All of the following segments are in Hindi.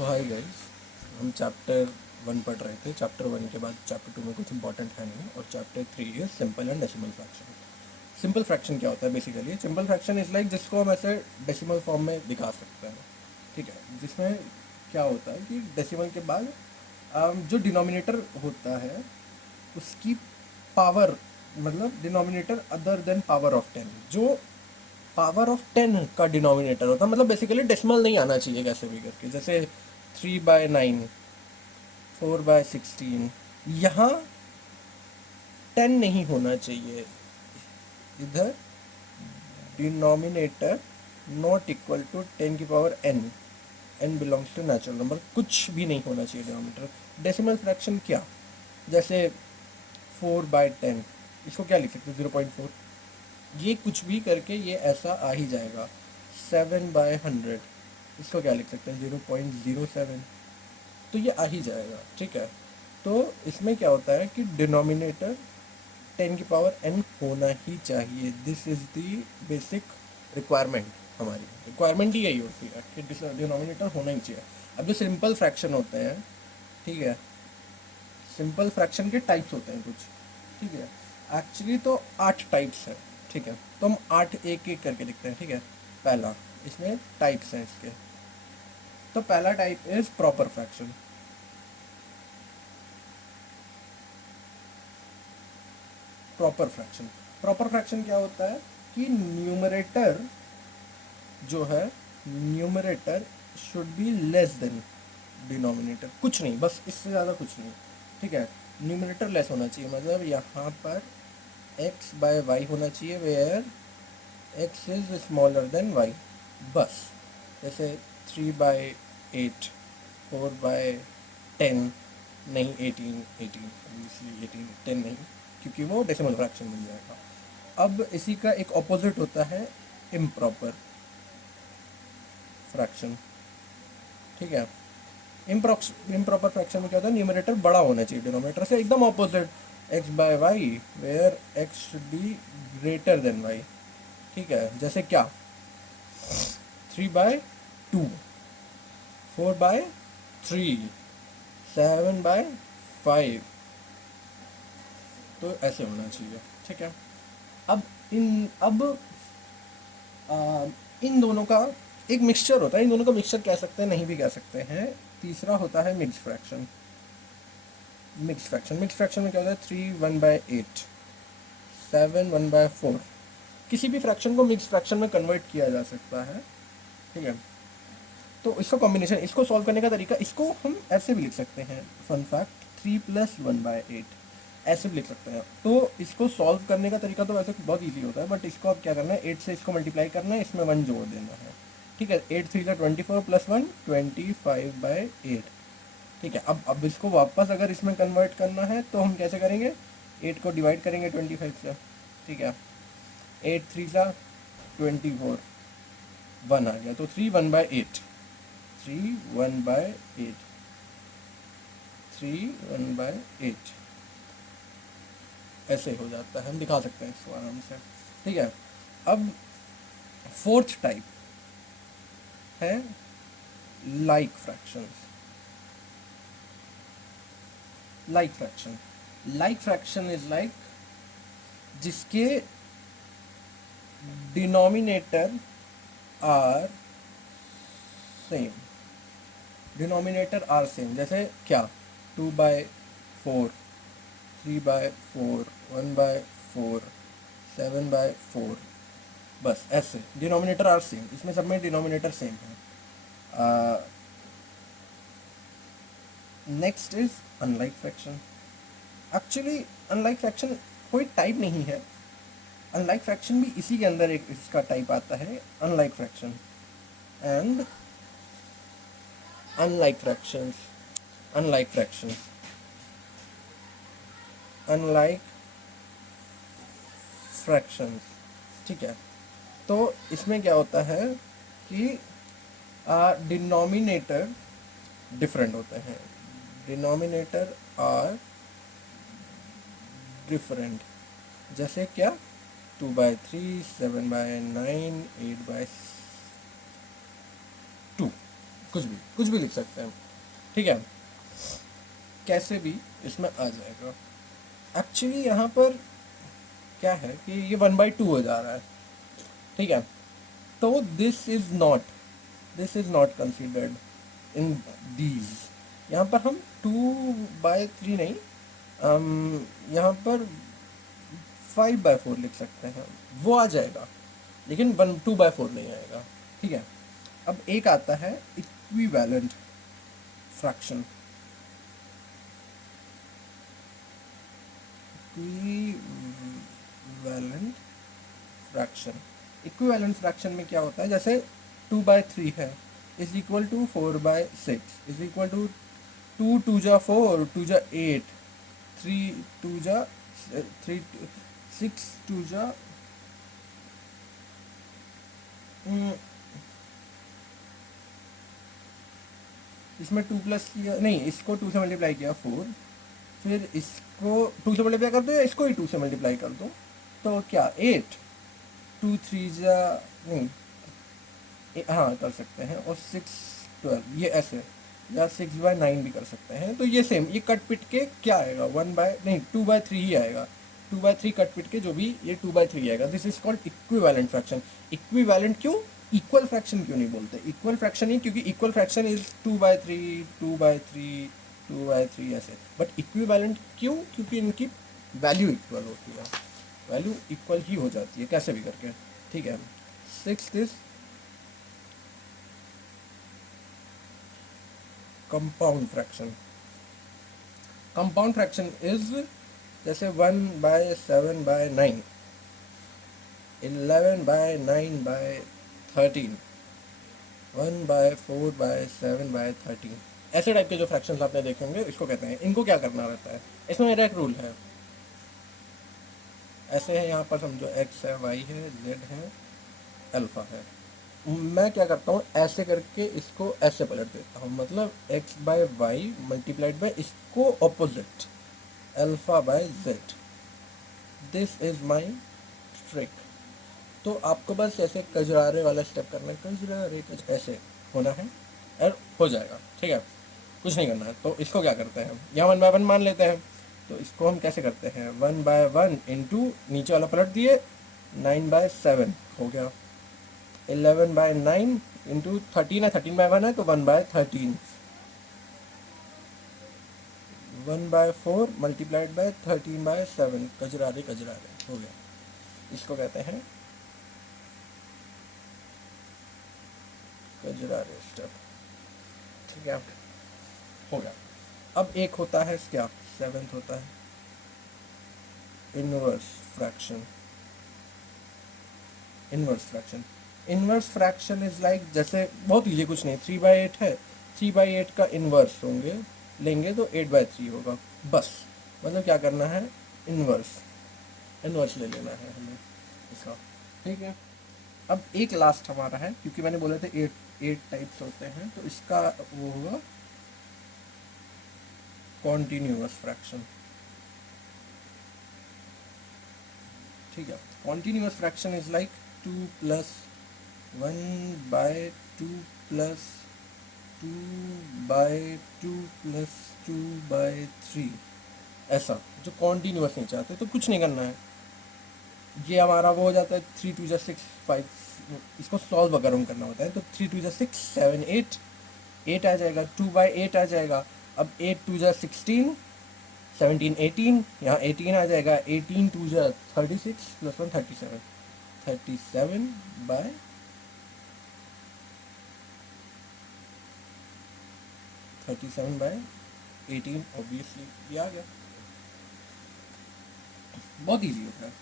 सो हाय गाइस, हम चैप्टर 1 पढ़ रहे थे। चैप्टर 1 के बाद चैप्टर 2 में कुछ इंपॉर्टेंट है नहीं, और chapter 3 is simple and decimal fraction. Simple fraction क्या होता है? Basically simple fraction is like जिसको हम ऐसे डेसिमल फॉर्म में दिखा सकते हैं, ठीक है। जिसमें क्या होता है कि डेसिमल के बाद जो डिनोमिनेटर होता है उसकी पावर, मतलब denominator other than power of 10, जो पावर ऑफ 10 का डिनोमिनेटर होता है, मतलब बेसिकली डेसिमल नहीं आना चाहिए कैसे भी करके। जैसे 3/9, 4/16, यहाँ 10 नहीं होना चाहिए। इधर denominator not equal to 10⁻n, n belongs to natural number, कुछ भी नहीं होना चाहिए डिनोमिनेटर। डेसिमल फ्रैक्शन क्या, जैसे 4/10, इसको क्या लिख सकते हैं? 0.4। ये कुछ भी करके ये ऐसा आ ही जाएगा। 7/100, इसको क्या लिख सकते हैं? 0.07। तो ये आ ही जाएगा, ठीक है। तो इसमें क्या होता है कि डिनोमिनेटर 10⁻n होना ही चाहिए। This is the basic requirement. हमारी रिक्वायरमेंट ही यही होती है कि डिनोमिनेटर होना ही चाहिए। अब जो सिंपल फ्रैक्शन होते हैं, ठीक है, सिंपल फ्रैक्शन के टाइप्स होते हैं कुछ, ठीक है। एक्चुअली तो 8 टाइप्स हैं, ठीक है। तो हम 8 एक एक करके लिखते हैं, ठीक है। पहला, इसमें टाइप्स हैं इसके। तो पहला type is proper fraction. Proper fraction क्या होता है कि न्यूमरेटर जो है, numerator should be less than denominator, कुछ नहीं, बस इससे ज़्यादा कुछ नहीं, ठीक है। न्यूमरेटर लेस होना चाहिए, मतलब यहाँ पर x/y होना चाहिए, where x is smaller than y, बस। जैसे 3/8, 4/10 नहीं, 18, ऑब्वियसली 10 नहीं, क्योंकि वो डेसिमल फ्रैक्शन बन जाएगा। अब इसी का एक ऑपोजिट होता है इम्प्रॉपर फ्रैक्शन, ठीक है। इम्प्रॉपर फ्रैक्शन में क्या होता है? न्यूमरेटर बड़ा होना चाहिए डिनोमिनेटर से, एकदम opposite, x/y, where x should be greater than y, ठीक है। जैसे क्या? 3/2, 4/3, 7/5, तो ऐसे होना चाहिए, ठीक है। अब इन दोनों का एक मिक्सचर होता है। इन दोनों का मिक्सचर कह सकते हैं, नहीं भी कह सकते हैं। तीसरा होता है मिक्स फ्रैक्शन। मिक्स फ्रैक्शन में क्या होता है? 3 1/8, 7 1/4। किसी भी फ्रैक्शन को मिक्स फ्रैक्शन में कन्वर्ट किया जा सकता है, ठीक है। तो इसका कॉम्बिनेशन, इसको सॉल्व करने का तरीका, इसको हम ऐसे भी लिख सकते हैं। फन फैक्ट, 3 + 1/8, ऐसे भी लिख सकते हैं। तो इसको सॉल्व करने का तरीका तो वैसे बहुत इजी होता है, बट इसको अब क्या करना है, 8 से इसको मल्टीप्लाई करना है, इसमें 1 जोड़ देना है, ठीक है। 8 3 24 + 1 25/8, ठीक है। अब इसको वापस अगर इसमें कन्वर्ट करना है तो हम कैसे करेंगे? 8 को डिवाइड करेंगे 25 से, ठीक है। 8 3 24, 1 आ गया, तो 3 1/8, 3 1/8, 3 1/8, ऐसे हो जाता है। हम दिखा सकते हैं इसको आराम से, ठीक है। अब फोर्थ टाइप है like fractions. Like fraction is like जिसके डिनोमिनेटर आर सेम, जैसे क्या? 2/4, 3/4, 1/4, 7/4, बस ऐसे डिनोमिनेटर आर सेम। इसमें सब में डिनोमिनेटर सेम है। Next is unlike fraction. Actually unlike fraction कोई टाइप नहीं है। अनलाइक फ्रैक्शन भी इसी के अंदर एक इसका टाइप आता है, unlike fraction. And unlike fractions, unlike fractions, unlike fractions, ठीक है। तो इसमें क्या होता है कि डिनोमिनेटर डिफरेंट होते हैं, डिनोमिनेटर आर डिफरेंट। जैसे क्या? 2/3, 7/9, 8/2, कुछ भी लिख सकते हैं, ठीक है, कैसे भी इसमें आ जाएगा। एक्चुअली यहाँ पर क्या है कि ये 1/2 हो जा रहा है, ठीक है, तो this is not considered in these. यहाँ पर हम 2/3 नहीं, यहाँ पर 5/4 लिख सकते हैं, वो आ जाएगा, लेकिन 2/4 नहीं आएगा, ठीक है। अब एक आता है equivalent fraction. Equivalent fraction equivalent fraction में क्या होता है, जैसे 2/3 है is equal to 4/6 is equal to 2 2 जा 4 2 जा 8 3 2 जा 3 6 2 जा इसमें 2 प्लस किया नहीं, इसको 2 से मल्टीप्लाई किया 4, फिर इसको 2 से मल्टीप्लाई कर दो या इसको ही 2 से मल्टीप्लाई कर दो, तो क्या 8 2 3 जा नहीं हाँ कर सकते हैं, और 6 12 ये ऐसे, या 6/9 भी कर सकते हैं। तो ये सेम, ये कट पिट के क्या आएगा 2/3 ही आएगा, 2/3 कट पिट के जो भी ये 2/3 आएगा। This is called equivalent fraction. Equivalent क्यों, इक्वल फ्रैक्शन क्यों नहीं बोलते, इक्वल फ्रैक्शन ही क्योंकि इक्वल फ्रैक्शन इज 2/3 2/3 2/3 ऐसे, बट इक्विवेलेंट क्यों, क्योंकि इनकी वैल्यू इक्वल होती है, वैल्यू इक्वल ही हो जाती है कैसे भी करके, ठीक है। Six is compound fraction. Compound fraction is जैसे 1/7/9 11/9/13 1/4/7/13 ऐसे टाइप के जो फ्रैक्शंस आपने देखे होंगे इसको कहते हैं। इनको क्या करना रहता है, इसमें मेरा एक रूल है, ऐसे है, यहाँ पर समझो एक्स है, वाई है, जेड है, अल्फा है। मैं क्या करता हूँ, ऐसे करके इसको ऐसे पलट देता हूँ, मतलब x/y मल्टीप्लाइड बाय इसको opposite α/z। This is my trick. तो आपको बस ऐसे कजरारे वाला स्टेप करना है, कजरारे ऐसे होना है और हो जाएगा, ठीक है, कुछ नहीं करना है। तो इसको क्या करते हैं, यहाँ 1/1 मान लेते हैं, तो इसको हम कैसे करते हैं 1/1 इंटू नीचे वाला पलट दिए 9/7 हो गया, 11/9 इंटू 13 है, 13/1 है तो 1/13, 1/4 मल्टीप्लाइड बाय 13/7 कजरारे हो गया। इसको कहते हैं कजरारे स्टेप, ठीक है, हो गया। अब एक होता है क्या, 7th होता है inverse fraction. Inverse fraction is like, जैसे बहुत इजी, कुछ नहीं, 3/8 है, 3/8 का इनवर्स होंगे लेंगे तो 8/3 होगा, बस। मतलब क्या करना है, इनवर्स ले लेना है हमें इसका, ठीक है। अब एक लास्ट हमारा है, क्योंकि मैंने बोले थे 8 टाइप्स होते हैं, तो इसका वो होगा कॉन्टिन्यूअस फ्रैक्शन, ठीक है। कॉन्टिन्यूअस फ्रैक्शन इज लाइक 2 + 1/2 + 2/2 + 2/3 ऐसा, जो कॉन्टिन्यूअस नहीं चाहते तो कुछ नहीं करना है, ये हमारा वो हो जाता है 3 2 6 5, इसको सॉल्व अगर हम करना होता है तो 3 2 6 7 8 आ जाएगा, 2/8 आ जाएगा। अब 8 2 16 17 18, यहाँ 18 आ जाएगा, 18 2 36 + 1 37 37/18 ऑब्वियसली ये आ गया। बहुत इजी होता है।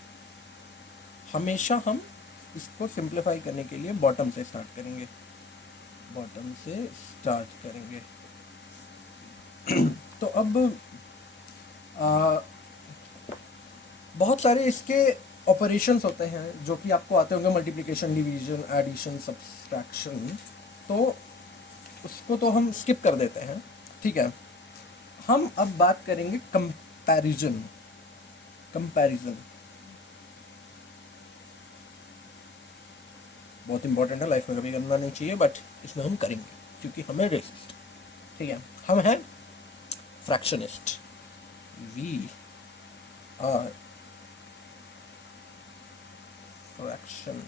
हमेशा हम इसको सिंप्लीफाई करने के लिए बॉटम से स्टार्ट करेंगे। तो अब बहुत सारे इसके ऑपरेशंस होते हैं जो कि आपको आते होंगे, मल्टीप्लिकेशन, डिवीजन, एडिशन, सब्सट्रैक्शन, तो उसको तो हम स्किप कर देते हैं, ठीक है। हम अब बात करेंगे कंपैरिजन। बहुत इंपॉर्टेंट है, लाइफ में कभी करना नहीं चाहिए, बट इसमें हम करेंगे। क्योंकि हमें रेसिस्ट, ठीक है, हम हैं फ्रैक्शनिस्ट, वी आर फ्रैक्शन,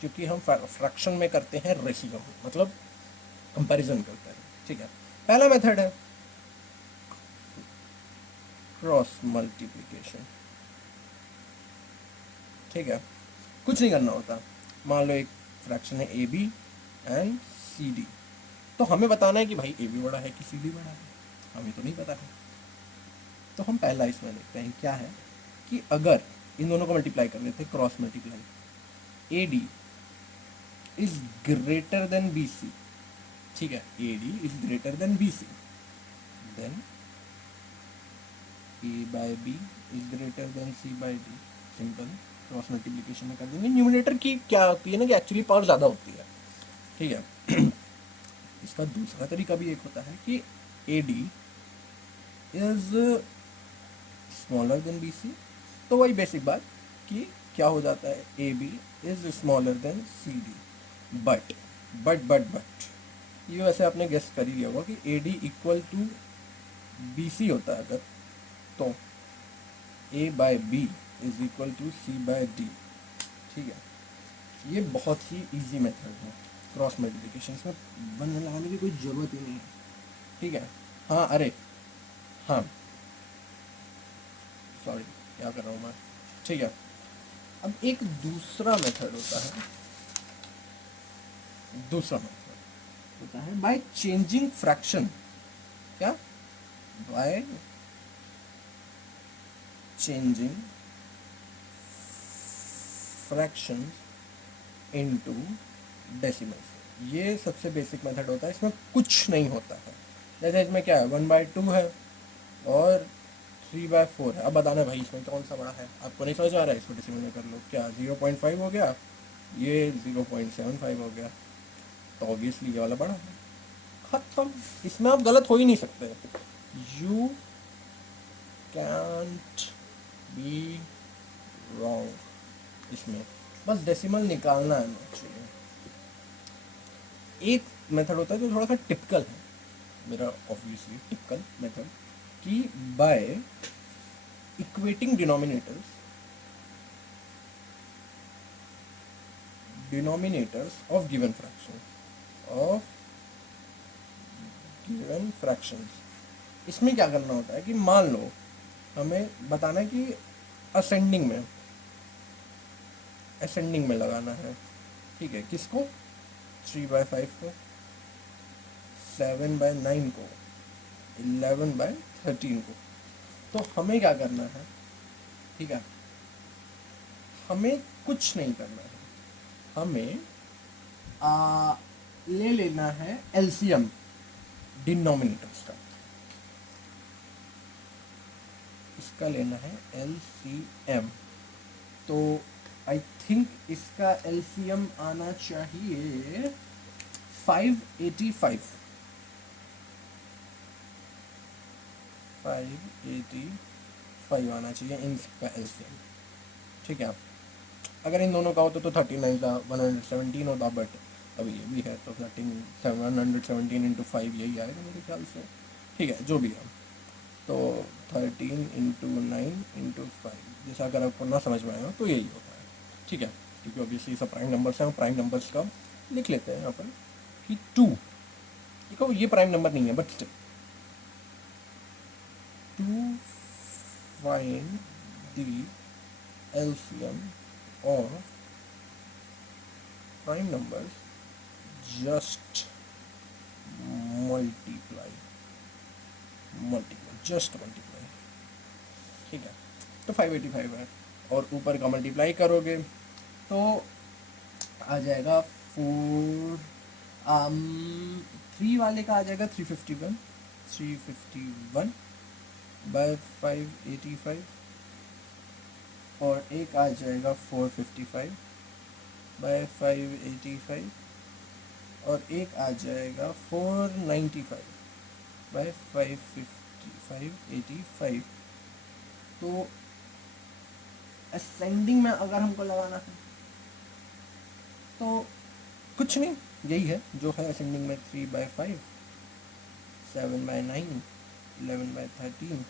क्योंकि हम फ्रैक्शन में करते हैं रेशियो, मतलब कंपैरिजन करते हैं, ठीक है। पहला मेथड है क्रॉस मल्टीप्लिकेशन, ठीक है, कुछ नहीं करना होता। मान लो एक फ्रैक्शन है A B and C D, तो हमें बताना है कि भाई ए बी बड़ा है कि सी डी बड़ा है, हमें तो नहीं पता है। तो हम पहला इसमें देखते हैं क्या है कि अगर इन दोनों को मल्टीप्लाई कर देते हैं, cross multiply, A D is greater than B C, ठीक है, A D is greater than B C, then A by B is greater than C by D, simple cross multiplication में कर देंगे। न्यूमरेटर की क्या होती है ना कि एक्चुअली पावर ज़्यादा होती है, ठीक है। इसका दूसरा तरीका भी एक होता है कि A D is smaller than B C, तो वही बेसिक बात कि क्या हो जाता है, A B is smaller than C D, but ये वैसे आपने गेस कर ही लिया होगा कि A D equal to B C होता है अगर, तो A by B is equal to C by D, ठीक है। ये बहुत ही इजी मेथड है क्रॉस मल्टीप्लिकेशन, इसमें वन लगाने की कोई ज़रूरत ही नहीं है, ठीक है। हाँ, अरे हाँ, सॉरी, क्या कर रहा हूँ मैं, ठीक है। अब एक दूसरा मेथड होता है, बाय चेंजिंग फ्रैक्शन, क्या, by changing fraction into decimals. ये सबसे बेसिक मेथड होता है, इसमें कुछ नहीं होता है। जैसे इसमें क्या है, 1/2 है और 3/4 है। अब बताना भाई इसमें कौन सा बड़ा है, आपको नहीं समझ आ रहा है, इसको डेसिमल में कर लो, क्या 0.5 हो गया, ये 0.75 हो गया, तो ऑब्वियसली ये वाला बड़ा है, खत्म। इसमें आप गलत हो ही नहीं सकते, यू कैंट बी रॉन्ग, इसमें बस डेसिमल निकालना है चाहिए। एक मेथड होता है जो थोड़ा सा टिपिकल है मेरा, ऑब्वियसली टिपिकल मेथड, कि by equating denominators of given fractions. इसमें क्या करना होता है कि मान लो हमें बताना है कि असेंडिंग में लगाना है, ठीक है, किसको, 3/5 को, 7/9 को, 11/13 को। तो हमें क्या करना है, ठीक है, हमें कुछ नहीं करना है, हमें ले लेना है एलसीएम डिनोमिनेटर्स का, इसका लेना है एलसीएम। तो आई थिंक इसका एलसीएम आना चाहिए 585, 585 आना चाहिए इनका एलसीएम, ठीक है। अगर इन दोनों का होता तो 39 था, 117 होता, बट अभी ये भी है तो 117 इंटू 5 यही आएगा मेरे ख्याल से, ठीक है, जो भी है। तो 13 इंटू 9 इंटू 5, जैसा अगर आपको ना समझ में आया तो यही होता है, ठीक है, क्योंकि ऑब्वियसली सब प्राइम नंबर्स हैं, प्राइम नंबर्स का लिख लेते हैं यहाँ पर कि 2, देखो ये प्राइम नंबर नहीं है, but still 2 find the LCM और prime numbers, just multiply, just multiply, ठीक है। तो 585 है और ऊपर का मल्टीप्लाई करोगे तो आ जाएगा 4, 3 वाले का आ जाएगा 351 बाय 585, और एक आ जाएगा 455 बाय 585, और एक आ जाएगा 495 बाय 585। तो असेंडिंग में अगर हमको लगाना है तो कुछ नहीं, यही है जो है असेंडिंग में 3/5, 7/9, 11/13,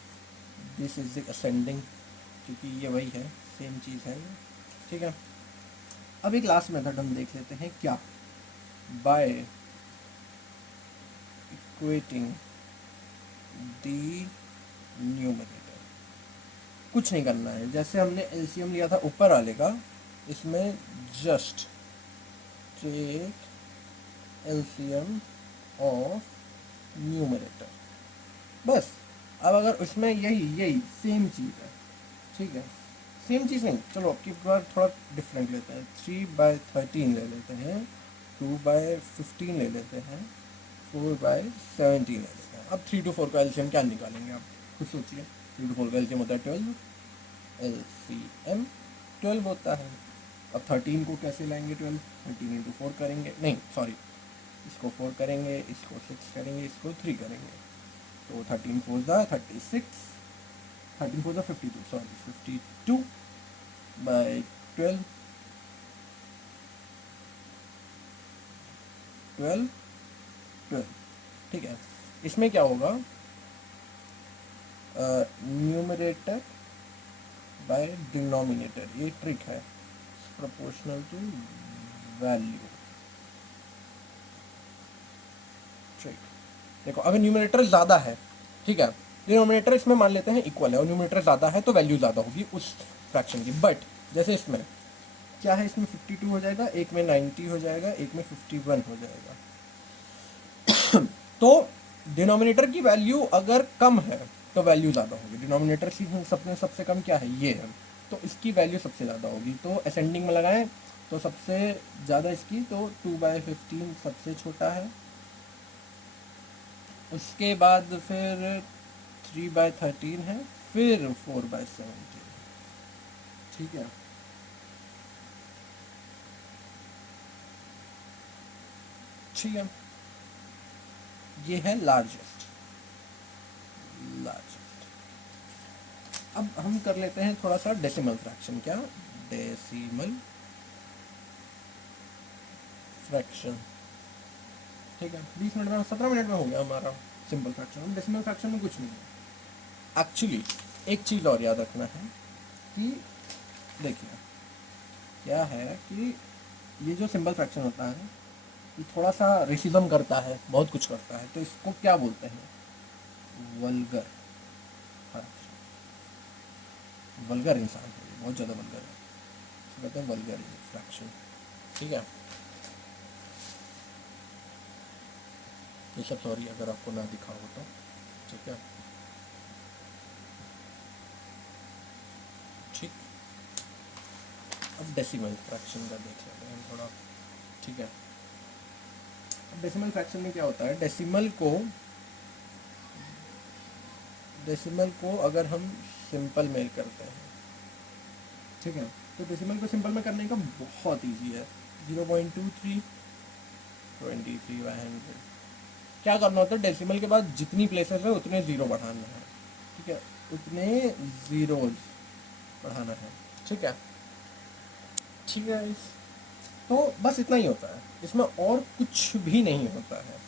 दिस इज द असेंडिंग, क्योंकि ये वही है, सेम चीज़ है ये, ठीक है। अब एक लास्ट मेथड हम देख लेते हैं, क्या, बाय इक्वेटिंग द न्यूमरेटर। कुछ नहीं करना है, जैसे हमने एलसीएम लिया था ऊपर वाले का, इसमें just take LCM of numerator, बस। अब अगर उसमें यही यही सेम चीज़ है, ठीक है, सेम चीज़ नहीं, चलो अब की बार थोड़ा डिफरेंट लेते हैं, 3/13 ले लेते हैं, 2/15 ले लेते हैं, 4/17 ले लेते हैं। अब 3 to 4 का एलसीएम क्या निकालेंगे आप खुद सोचिए। 3 to 4 का एलसीएम होता है 12, एलसीएम 12 होता है। अब 13 को कैसे लाएंगे 12, 13 इंटू 4 करेंगे, नहीं सॉरी, इसको 4 करेंगे, इसको 6 करेंगे, इसको 3 करेंगे, तो 13 4 ज़ा 36, 13 4 ज़ा 52, सॉरी 52/12, 12, 12, ठीक है। इसमें क्या होगा, न्यूमरेटर बाय डिनोमिनेटर, ये ट्रिक है, प्रोपोर्शनल टू वैल्यू ट्रिक। देखो अगर न्यूमरेटर ज़्यादा है, ठीक है, डिनोमिनेटर इसमें मान लेते हैं इक्वल है, और न्यूमरेटर ज़्यादा है तो वैल्यू ज़्यादा होगी उस फ्रैक्शन की। बट जैसे इसमें क्या है, इसमें 52 हो जाएगा, एक में 90 हो जाएगा, एक में 51 हो जाएगा। तो डिनोमिनेटर की वैल्यू अगर कम है तो वैल्यू ज़्यादा होगी। डिनोमिनेटर की सबसे कम क्या है, ये है, तो इसकी वैल्यू सबसे ज़्यादा होगी। तो असेंडिंग में लगाएं तो सबसे ज़्यादा इसकी, तो 2/15 सबसे छोटा है, उसके बाद फिर 3/13 है, फिर 4/17, ठीक है। ठीक है, ये है लार्जेस्ट। अब हम कर लेते हैं थोड़ा सा डेसिमल फ्रैक्शन, क्या, डेसिमल फ्रैक्शन, ठीक है। 20 मिनट में, 17 मिनट में हो गया हमारा सिंपल फ्रैक्शन। डेसिमल फ्रैक्शन में कुछ नहीं है एक्चुअली। एक चीज़ और याद रखना है कि देखिए क्या है कि ये जो सिंपल फ्रैक्शन होता है ये थोड़ा सा रेसिज्म करता है, बहुत कुछ करता है, तो इसको क्या बोलते हैं, वल्गर फ्रैक्शन। वल्गर इंसान है ये, बहुत ज़्यादा वल्गर है, इसको कहते हैं वल्गर फ्रैक्शन, ठीक है। ये सब सॉरी अगर आपको ना दिखा हो तो, ठीक है, ठीक। अब डेसिमल फ्रैक्शन का देख लेते हैं थोड़ा, ठीक है। अब डेसिमल फ्रैक्शन में क्या होता है, डेसिमल को अगर हम सिंपल में करते हैं, ठीक है, तो डेसिमल को सिंपल में करने का बहुत इजी है। 0.23, 23/100, क्या करना होता है, डेसिमल के बाद जितनी प्लेसेस है उतने ज़ीरो बढ़ाना है, ठीक है, उतने ज़ीरोज़ बढ़ाना है, ठीक है, ठीक है। तो बस इतना ही होता है, इसमें और कुछ भी नहीं होता है।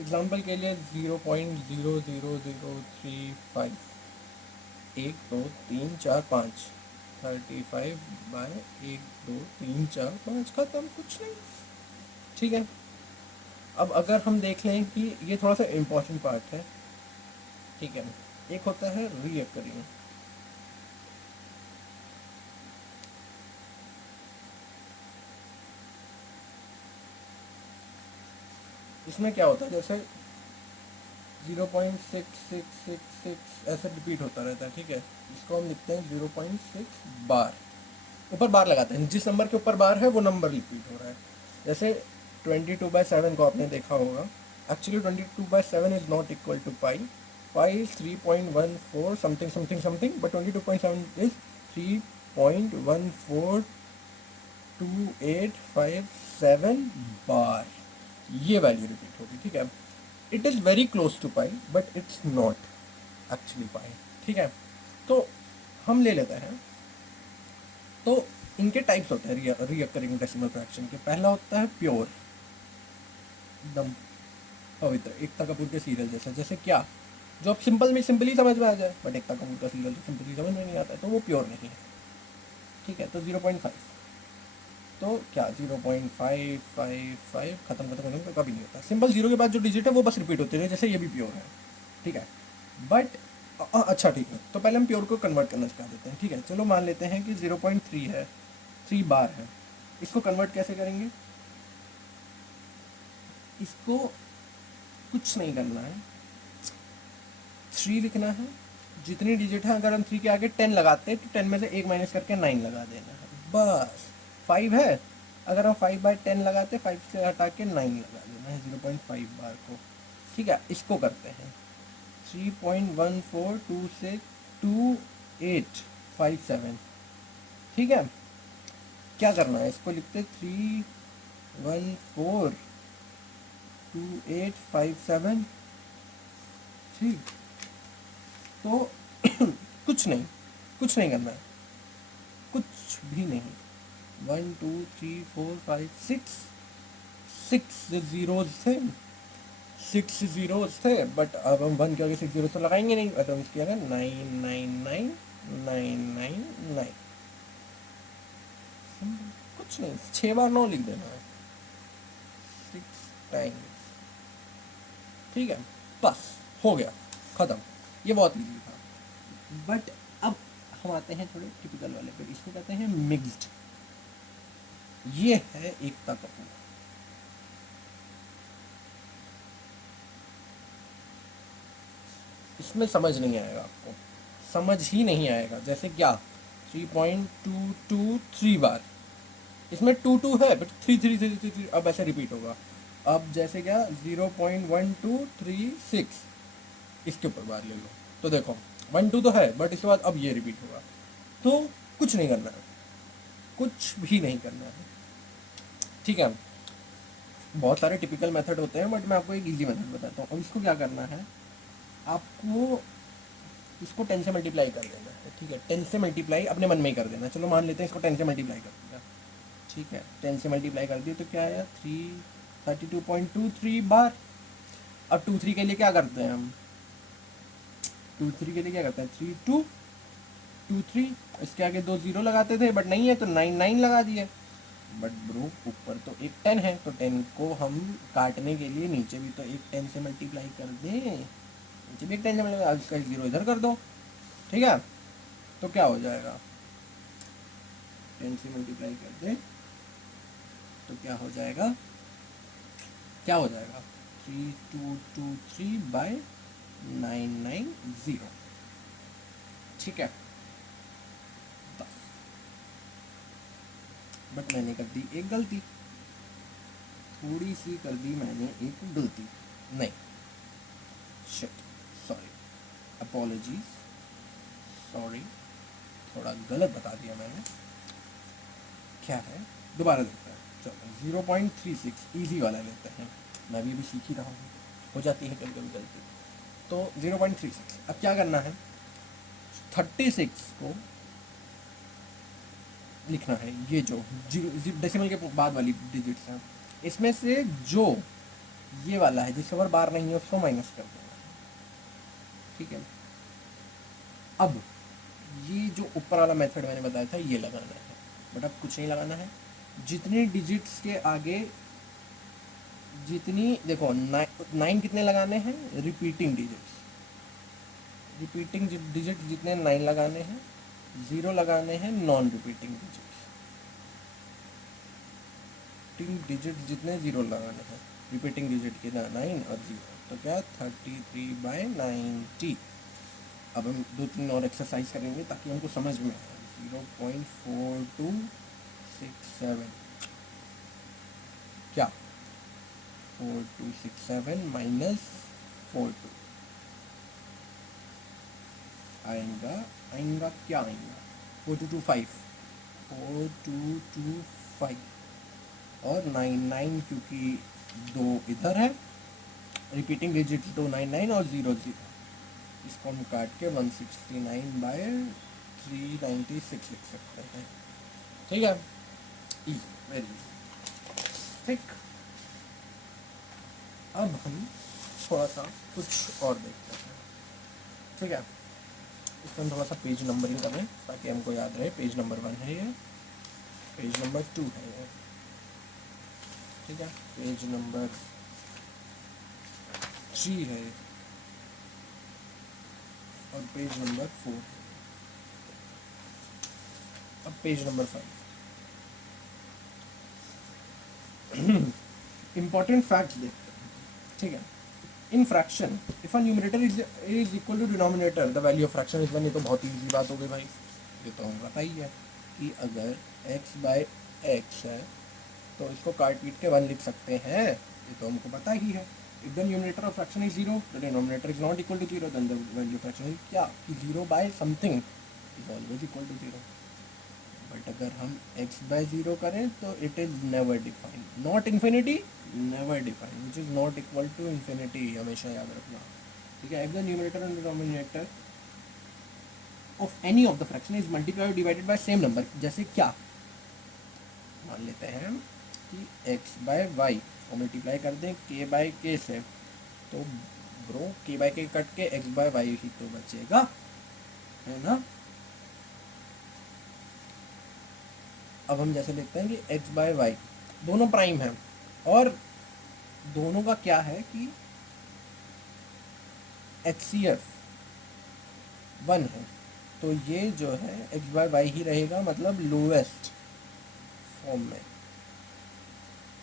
एग्जाम्पल के लिए 0.00035, 1 2 3 4 5, 35/1 2 3 4 5, खत्म, कुछ नहीं, ठीक है। अब अगर हम देख लें कि ये थोड़ा सा इम्पोर्टेंट पार्ट है, ठीक है, एक होता है रीअकरिंग, इसमें क्या होता है, जैसे 0.6666 ऐसे रिपीट होता रहता है, ठीक है, इसको हम लिखते हैं 0.6 बार, ऊपर बार लगाते हैं, जिस नंबर के ऊपर बार है वो नंबर रिपीट हो रहा है। जैसे 22/7 को आपने देखा होगा, actually 22/7 is not equal to pi, pi is 3.14 something something something, but 22/7 is 3.14285 bar, ये वैल्यू रिपीट होगी, ठीक है। It is very close to pi but it's not actually pi, ठीक है। तो हम ले लेते हैं, तो इनके टाइप्स होते हैं रीअकरिंग डेसिमल फ्रैक्शन के। पहला होता है प्योर, एकदम पवित्र, एकता कपूर के सीरियल जैसा। जैसे क्या, जो आप सिंपली समझ में आ जाए, बट एकता कपूर का सीरियल तो सिंपली समझ में नहीं आता है, तो वो प्योर नहीं है। ठीक है, तो 0.5, तो क्या 0.555 खत्म खत्म खत्म कभी नहीं होता। सिंपल जीरो के बाद जो डिजिट है वो बस रिपीट होते रहे, जैसे ये भी प्योर है। ठीक है, बट अच्छा ठीक है, तो पहले हम प्योर को कन्वर्ट करना सिखा देते हैं। ठीक है, चलो मान लेते हैं कि 0.3 है, 3 बार है। इसको कन्वर्ट कैसे करेंगे? इसको कुछ नहीं करना है, 3 लिखना है। जितनी डिजिट है, अगर हम 3 के आगे 10 लगाते हैं तो 10 में से 1 माइनस करके 9 लगा देना है, बस। 5 है, अगर हम 5/10 लगाते, 5 से हटा के 9 लगा देना है 0.5 बार को। ठीक है, इसको करते हैं 3.14262857। ठीक है, क्या करना है, इसको लिखते 3142857। ठीक, तो कुछ नहीं करना है, कुछ भी नहीं। 1 2 3 4 5 6, 6 जीरोज थे, 6 जीरोज थे, बट अब हम 1 के आगे 6 जीरो तो लगाएंगे नहीं, तो हम इसके आगे 9999999। कुछ नहीं, 6 बार 9 लिख देना है, 6 टाइम्स। ठीक है, बस हो गया, खत्म। ये बहुत इजी था। बट अब हम आते हैं थोड़े टिपिकल वाले पे, इसको कहते हैं मिक्स्ड। ये है एकता कपूर। इसमें समझ नहीं आएगा आपको, समझ ही नहीं आएगा। जैसे क्या, 3.223 बार, इसमें 2 है, बट 3 अब ऐसे रिपीट होगा। अब जैसे क्या, 0.1236, इसके ऊपर बार ले लो, तो देखो 1 2 तो है, बट इसके बाद अब ये रिपीट होगा। तो कुछ नहीं करना है, कुछ भी नहीं करना है। ठीक है, बहुत सारे टिपिकल मेथड होते हैं, बट मैं आपको एक इजी मेथड बताता हूँ। अब इसको क्या करना है, आपको इसको 10 से मल्टीप्लाई कर देना है। ठीक है, 10 से मल्टीप्लाई अपने मन में ही कर देना। चलो मान लेते हैं इसको 10 से मल्टीप्लाई कर दिया। ठीक है, 10 से मल्टीप्लाई कर दिया तो क्या आया, 32.23 बार। अब 2 3 के लिए क्या करते हैं हम, 2 3 के लिए क्या करते हैं, 3223, इसके आगे 2 जीरो लगाते थे, बट नहीं है तो 9 लगा दिए। बट ब्रो, ऊपर तो एक 10 है, तो 10 को हम काटने के लिए नीचे भी तो एक 10 से मल्टीप्लाई कर दें, नीचे भी एक 10 से मल्टीप्लाई, इसका एक जीरो इधर कर दो। ठीक है, तो क्या हो जाएगा, 10 से मल्टीप्लाई कर दें तो क्या हो जाएगा, 3223/990। ठीक है, बट मैंने कर दी एक गलती, थोड़ी सी कर दी मैंने एक गलती। नहीं, शिट, सॉरी, अपॉलॉजीज, सॉरी, थोड़ा गलत बता दिया मैंने। क्या है, दोबारा देखते हैं। चलो 0.36 ईजी वाला लेते हैं, मैं भी अभी सीख ही रहा हूँ, हो जाती है कभी कभी गलती। तो 0.36, अब क्या करना है, 36 को लिखना है, ये जो डेसिमल के बाद वाली डिजिट्स हैं, इसमें से जो ये वाला है जिसके ऊपर बार नहीं है उसको माइनस कर देना। ठीक है, अब ये जो ऊपर वाला मेथड मैंने बताया था ये लगाना है, बट अब कुछ नहीं लगाना है। जितनी डिजिट्स के आगे, जितनी देखो 9 कितने लगाने हैं, रिपीटिंग डिजिट्स, रिपीटिंग डिजिट जितने 9 लगाने हैं, 0 लगाने हैं नॉन रिपीटिंग डिजिट जितने 0 लगाने हैं, रिपीटिंग डिजिट के 9 और 0, तो क्या 33/90। अब हम 2 3 और एक्सरसाइज करेंगे ताकि हमको समझ में आए। 0.4267, क्या 4267 -42 आएगा, आएगा क्या आएगा, 4225, 4225 और 99, क्योंकि 2 इधर है, रिपीटिंग डिजिट 299 और 00, इसको हम काट के 169/396 लिख सकते हैं। ठीक है, वेरी ठीक। अब हम थोड़ा सा कुछ और देखते हैं, ठीक है। इसमें हम थोड़ा सा पेज नंबरिंग करें ताकि हमको याद रहे। पेज नंबर 1 है ये, पेज नंबर 2 है ये, ठीक है। पेज नंबर 3 है और पेज नंबर 4 है। अब पेज नंबर 5। इंपॉर्टेंट फैक्ट्स देखते हैं, ठीक है। In fraction if a numerator is equal to denominator the value of fraction is 1। ये तो बहुत ईजी बात हो गई भाई, ये तो हमें पता ही है कि अगर x बाय एक्स है तो इसको काट पीट के 1 लिख सकते हैं, ये तो हमको पता ही है। If the numerator of fraction is 0 the denominator is not equal to 0 then the value of fraction is क्या कि 0 by something is always equal to 0। But अगर हम x बाय 0 करें तो it is never defined, not infinity, never defined, which is not equal to infinity, हमेशा याद रखना, ठीक है। If the numerator and denominator of any of the fraction is multiply divided by same number, जैसे क्या मान लेते हैं कि x बाय वाई को मल्टीप्लाई कर दें k बाय के से, तो ब्रो k बाय के कट के x बाय वाई ही तो बचेगा, है ना। अब हम जैसे देखते हैं कि x बाय वाई दोनों प्राइम हैं और दोनों का क्या है कि HCF 1 है, तो ये जो है x बाय वाई ही रहेगा, मतलब लोएस्ट फॉर्म में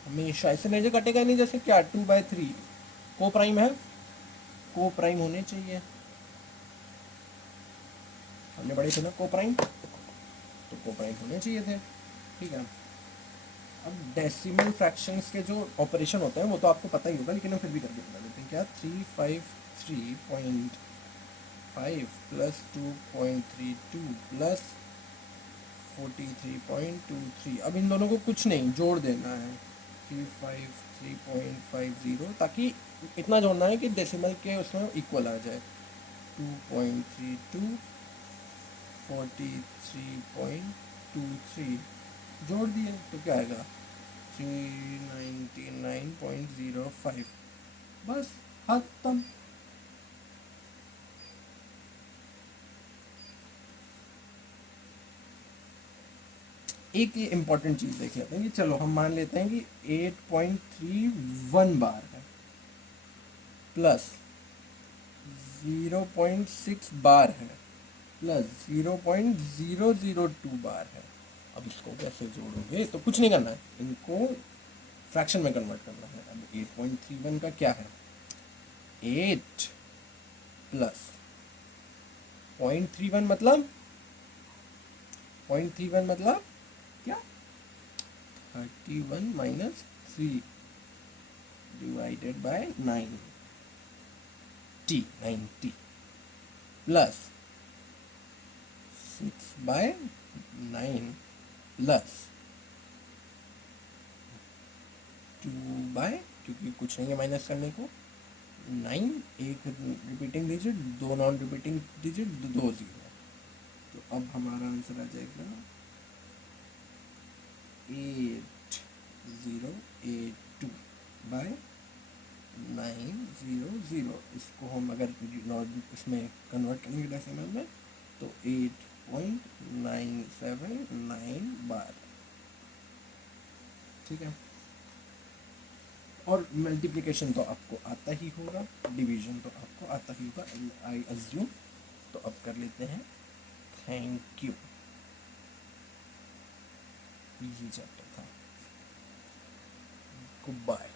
हमेशा। ऐसे नहीं कटेगा नहीं, जैसे क्या 2/3 को प्राइम है, को प्राइम होने चाहिए, हमने पढ़े थे ना को प्राइम, तो को प्राइम होने चाहिए थे, ठीक है। अब डेसिमल फ्रैक्शंस के जो ऑपरेशन होते हैं वो तो आपको पता ही होगा, लेकिन हम फिर भी करके बता देते हैं। क्या 353.5 प्लस 2.32 प्लस 43.23। अब इन दोनों को कुछ नहीं जोड़ देना है, 353.50, ताकि इतना जोड़ना है कि डेसिमल के उसमें इक्वल आ जाए। 2.32 43.23 जोड़ दिए तो क्या आएगा 399.05, बस खत्म। एक ये इम्पॉर्टेंट चीज़ देख लेते हैं कि चलो हम मान लेते हैं कि 8.31 बार है प्लस 0.6 बार है प्लस 0.002 बार है। अब इसको कैसे जोड़ोगे, तो कुछ नहीं करना है, इनको फ्रैक्शन में कन्वर्ट करना है। अब 8.31 का क्या है, 8 प्लस 0.31 मतलब 0.31 मतलब क्या 31 minus 3 divided by 90 plus 6/9 plus 2 क्योंकि कुछ नहीं है माइनस करने को, 9, एक repeating digit, 2 non repeating digit, 2 0। तो अब हमारा आंसर आ जाएगा 8082/900। इसको हम अगर इसमें कन्वर्ट करेंगे डेसिमल में तो 8.979 बार, ठीक है। और मल्टीप्लिकेशन तो आपको आता ही होगा, डिवीजन तो आपको आता ही होगा, आई अज्यूम। तो अब कर लेते हैं। Thank you. इजी चैप्टर था। Good bye.